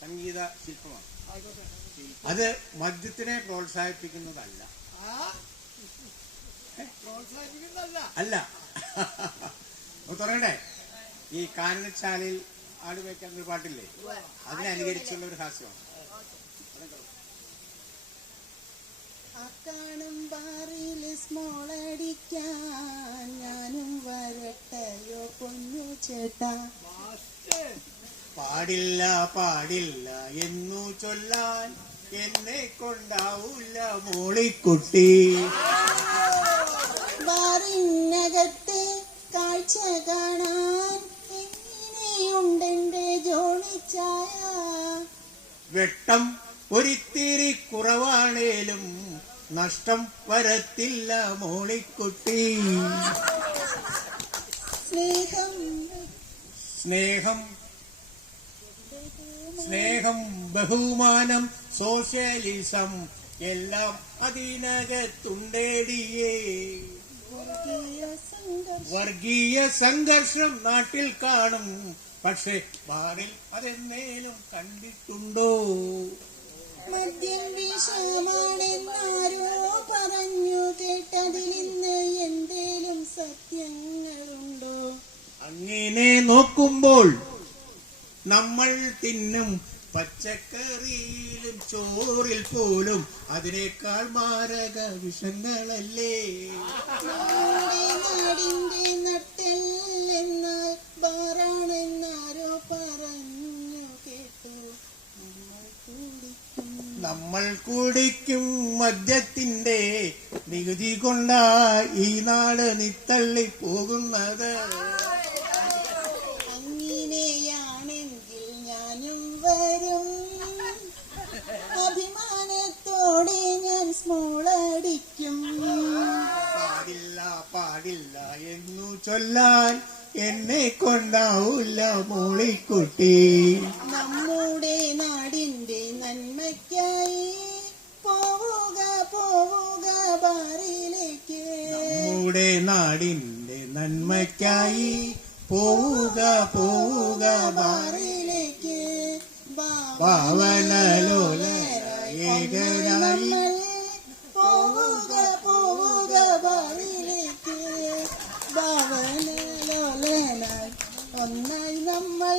സംഗീത ശില്പമാണ്. അത് മദ്യത്തിനെ പ്രോത്സാഹിപ്പിക്കുന്നതല്ല. അല്ല തുറയണ്ടേ? ഈ കാനനച്ചാലിൽ ആട് വയ്ക്കാൻ ഒരു പാട്ടില്ലേ, അതിനെ അനുകരിച്ചുള്ള ഒരു ഹാസ്യമാണ്. കാണും ബാറിൽ സ്മോളടിക്കാൻ ഞാനും വരട്ടയോ പൊന്നു ചേട്ടാ. പാടില്ല പാടില്ല എന്നു ചൊല്ലാൻ എന്നെ കൊണ്ടാവൂല മോളിക്കുട്ടി. ബാറിനകത്തെ കാഴ്ച കാണാൻ എങ്ങനെയുണ്ടെന്റെ ജോണിച്ചായ. വെട്ടം ഒരിത്തിരി കുറവാണേലും നഷ്ടം വരത്തില്ല മോളിക്കുട്ടി. സ്നേഹം സ്നേഹം സ്നേഹം ബഹുമാനം സോഷ്യലിസം എല്ലാം അതിനകത്തുണ്ടേടിയേ. വർഗീയ സംഘർഷം നാട്ടിൽ കാണും, പക്ഷെ ബാറിൽ അതെന്നേലും കണ്ടിട്ടുണ്ടോ? മദ്യം വിഷമാണെന്നാരോ പറഞ്ഞു കേട്ടതിൽ ഇന്ന് എന്തേലും സത്യങ്ങളുണ്ടോ? അങ്ങനെ നോക്കുമ്പോൾ നമ്മൾ തിന്നും പച്ചക്കറിയിലും ചോറിൽ പോലും അതിനേക്കാൾ മാരക വിഷങ്ങളല്ലേ. നാടിന്റെ നട്ടെല്ലെന്നാൽ ബാറാണെന്നാരോ പറഞ്ഞു കേട്ടു. നമ്മൾ കുടിക്കും മദ്യത്തിന്റെ നികുതി കൊണ്ടാ ഈ നാട് നിത്തള്ളി പോകുന്നത്. അങ്ങനെയാണെങ്കിൽ ഞാനും വരും, അഭിമാനത്തോടെ ഞാൻ സ്മോളടിക്കും. പാടില്ല പാടില്ല എന്നു ചൊല്ലാൻ എന്നെ കൊണ്ടാവൂല മോളിക്കുട്ടി. നമ്മുടെ നാടിന്റെ നന്മയ്ക്കായി പോവുക പോവുക ബാറിലേക്ക്. നമ്മുടെ നാടിന്റെ നന്മയ്ക്കായി പോവുക പോവുക ബാറിലേക്ക്. ഭാവനലോലരായി പോവുക പോവുക ബാറിലേക്ക്. ഭാവനലോലനായി ഒന്നായി നമ്മൾ